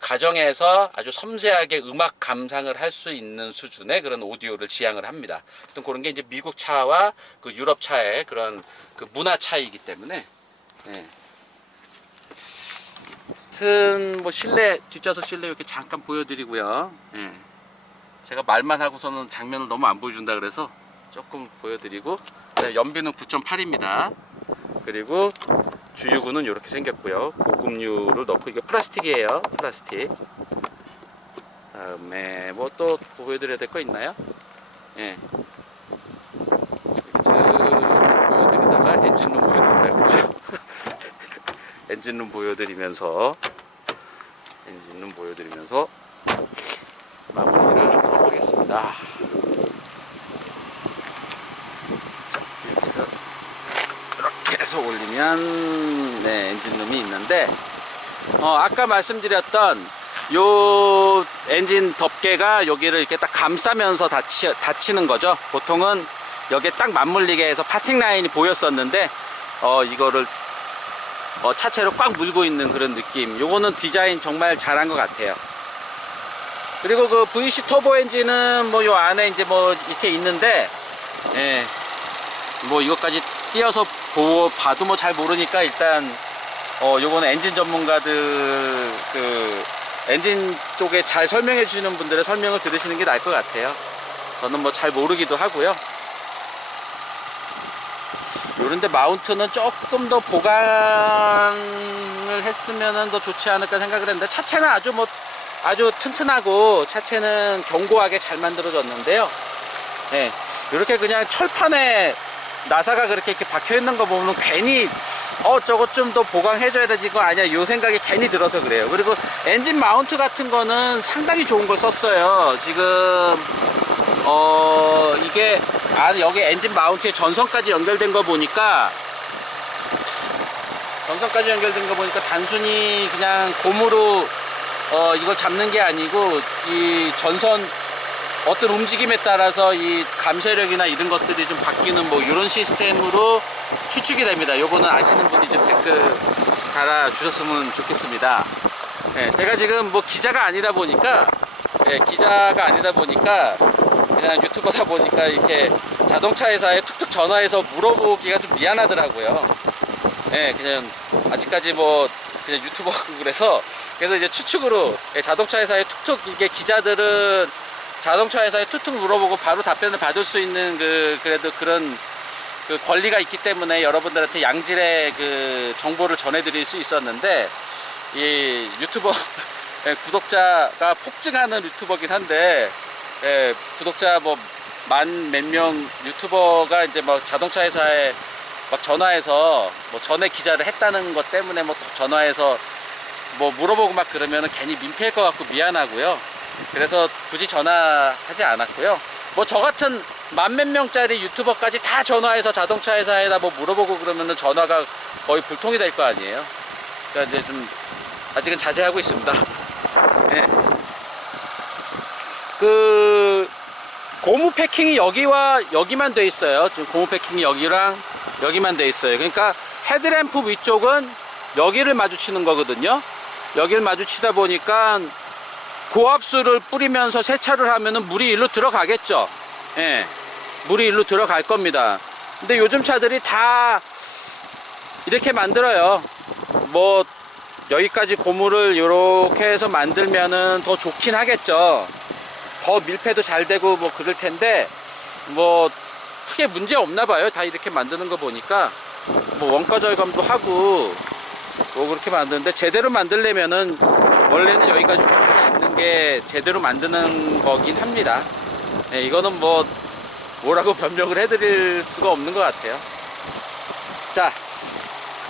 가정에서 아주 섬세하게 음악 감상을 할 수 있는 수준의 그런 오디오를 지향을 합니다. 어떤 그런 게 이제 미국 차와 그 유럽 차의 그런 그 문화 차이기 때문에. 하여튼 뭐 실내 뒷좌석 실내 이렇게 잠깐 보여드리고요. 제가 말만 하고서는 장면을 너무 안 보여준다 그래서 조금 보여드리고, 연비는 9.8입니다. 그리고 주유구는 이렇게 생겼고요. 고급류를 넣고, 이게 플라스틱이에요. 플라스틱. 다음에 뭐 또 보여드려야 될 거 있나요? 예. 이렇게 쭉 보여드리다가 엔진룸 보여드릴까요? 그렇죠? 엔진룸 보여드리면서 마무리를 하겠습니다. 이렇게 해서 올리면 엔진룸이 있는데, 아까 말씀드렸던 요 엔진 덮개가 여기를 이렇게 딱 감싸면서 닫히는 거죠. 보통은 여기에 딱 맞물리게 해서 파팅 라인이 보였었는데, 이거를 차체로 꽉 물고 있는 그런 느낌. 요거는 디자인 정말 잘한 것 같아요. 그리고 그 VC 터보 엔진은 뭐 요 안에 이제 뭐 이렇게 있는데, 예, 뭐 이것까지 띄어서 봐도 뭐 잘 모르니까, 일단 요거는 엔진 전문가들, 그 엔진 쪽에 잘 설명해 주시는 분들의 설명을 들으시는 게 나을 것 같아요. 저는 뭐 잘 모르기도 하고요. 요런데 마운트는 조금 더 보강을 했으면 더 좋지 않을까 생각을 했는데, 차체는 아주 튼튼하고 차체는 견고하게 잘 만들어졌는데요. 네, 이렇게 그냥 철판에 나사가 그렇게 이렇게 박혀 있는 거 보면 괜히 저거 좀 더 보강해줘야 되지, 거 아니야, 요 생각이 괜히 들어서 그래요. 그리고 엔진 마운트 같은 거는 상당히 좋은 걸 썼어요. 지금 이게 여기 엔진 마운트에 전선까지 연결된 거 보니까, 단순히 그냥 고무로 이걸 잡는 게 아니고, 이 전선 어떤 움직임에 따라서 이 감쇄력이나 이런 것들이 좀 바뀌는 뭐 이런 시스템으로 추측이 됩니다. 요거는 아시는 분이 좀 댓글 달아주셨으면 좋겠습니다. 네, 제가 지금 뭐 기자가 아니다 보니까 그냥 유튜버다 보니까 이렇게 자동차 회사에 툭툭 전화해서 물어보기가 좀 미안하더라고요. 네, 그냥 아직까지 뭐 그냥 유튜버고 그래서 이제 추측으로, 자동차 회사에 툭툭, 이게 기자들은 자동차 회사에 툭툭 물어보고 바로 답변을 받을 수 있는 그래도 그런 그 권리가 있기 때문에 여러분들한테 양질의 그 정보를 전해드릴 수 있었는데, 이 유튜버 구독자가 폭증하는 유튜버긴 한데, 구독자 뭐 만 몇 명 유튜버가 이제 뭐 자동차 회사에 막 전화해서 뭐 전에 기자를 했다는 것 때문에 뭐 전화해서 뭐 물어보고 막 그러면은 괜히 민폐일 것 같고 미안하고요. 그래서 굳이 전화하지 않았고요. 뭐 저 같은 만 몇 명짜리 유튜버까지 다 전화해서 자동차 회사에다 뭐 물어보고 그러면은 전화가 거의 불통이 될 거 아니에요. 그러니까 이제 좀 아직은 자제하고 있습니다. 네. 그 고무 패킹이 여기와 여기만 돼 있어요. 지금 고무 패킹이 여기랑 여기만 돼 있어요. 그러니까 헤드램프 위쪽은 여기를 마주치는 거거든요. 여기를 마주치다 보니까 고압수를 뿌리면서 세차를 하면은 물이 일로 들어가겠죠. 예, 물이 일로 들어갈 겁니다. 근데 요즘 차들이 다 이렇게 만들어요. 뭐 여기까지 고무를 이렇게 해서 만들면은 더 좋긴 하겠죠. 더 밀폐도 잘 되고 뭐 그럴 텐데, 뭐 크게 문제 없나 봐요. 다 이렇게 만드는 거 보니까 뭐 원가 절감도 하고 뭐 그렇게 만드는데, 제대로 만들려면은 원래는 여기까지 있는 게 제대로 만드는 거긴 합니다. 네, 이거는 뭐 뭐라고 변명을 해드릴 수가 없는 것 같아요. 자,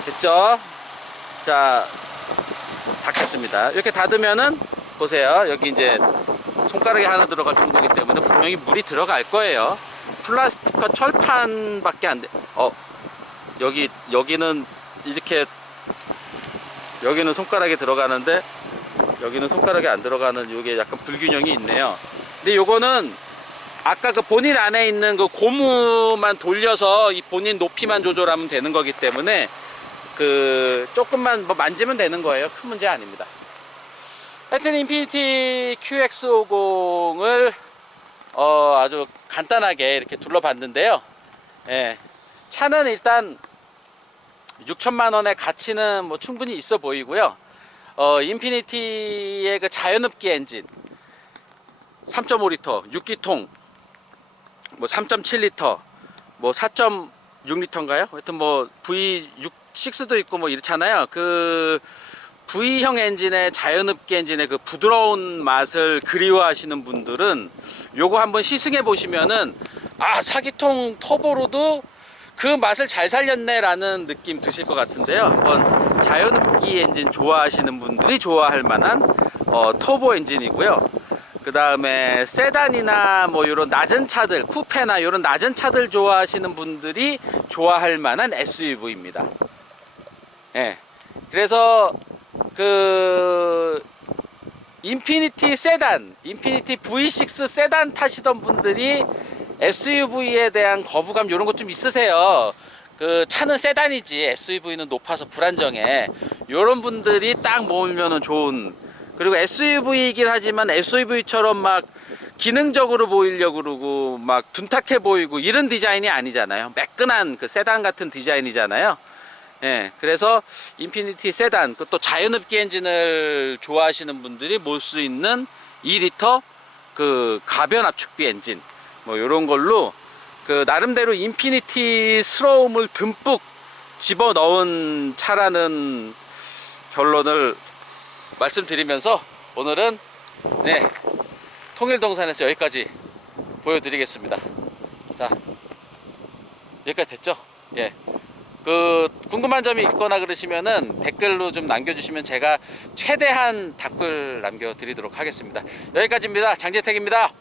됐죠? 자, 닫겠습니다. 이렇게 닫으면은 보세요. 여기 이제 손가락이 하나 들어갈 정도이기 때문에 분명히 물이 들어갈 거예요. 플라스틱과 철판밖에 안 돼. 여기는 이렇게, 여기는 손가락이 들어가는데 여기는 손가락이 안 들어가는, 요게 약간 불균형이 있네요. 근데 요거는 아까 그 본인 안에 있는 그 고무만 돌려서 이 본인 높이만 조절하면 되는 거기 때문에 그 조금만 뭐 만지면 되는 거예요. 큰 문제 아닙니다. 하여튼 인피니티 QX50을 아주 간단하게 이렇게 둘러봤는데요. 예, 차는 일단 6천만원의 가치는 뭐 충분히 있어 보이고요. 인피니티의 그 자연흡기 엔진, 3.5리터 6기통, 뭐 3.7리터, 뭐 4.6리터인가요? 하여튼 뭐 V6도 있고 뭐 이렇잖아요. 그 V형 엔진의 자연흡기 엔진의 그 부드러운 맛을 그리워하시는 분들은 요거 한번 시승해 보시면은, 아, 4기통 터보로도 그 맛을 잘 살렸네 라는 느낌 드실 것 같은데요. 한번 자연흡기 엔진 좋아하시는 분들이 좋아할 만한 터보 엔진이고요. 그 다음에 세단이나 뭐 이런 낮은 차들, 쿠페나 이런 낮은 차들 좋아하시는 분들이 좋아할 만한 SUV입니다. 예. 그래서 그 인피니티 세단, 인피니티 V6 세단 타시던 분들이 SUV에 대한 거부감 이런 것 좀 있으세요. 그 차는 세단이지 SUV는 높아서 불안정해. 이런 분들이 딱 모으면은 좋은. 그리고 SUV이긴 하지만 SUV처럼 막 기능적으로 보이려고 그러고 막 둔탁해 보이고 이런 디자인이 아니잖아요. 매끈한 그 세단 같은 디자인이잖아요. 예, 그래서 인피니티 세단, 또 자연흡기 엔진을 좋아하시는 분들이 몰 수 있는 2리터 그 가변 압축비 엔진, 뭐 이런 걸로 그 나름대로 인피니티스러움을 듬뿍 집어 넣은 차라는 결론을 말씀드리면서 오늘은 통일동산에서 여기까지 보여드리겠습니다. 자, 여기까지 됐죠? 예. 그 궁금한 점이 있거나 그러시면은 댓글로 좀 남겨주시면 제가 최대한 답글 남겨드리도록 하겠습니다. 여기까지입니다. 장재택입니다.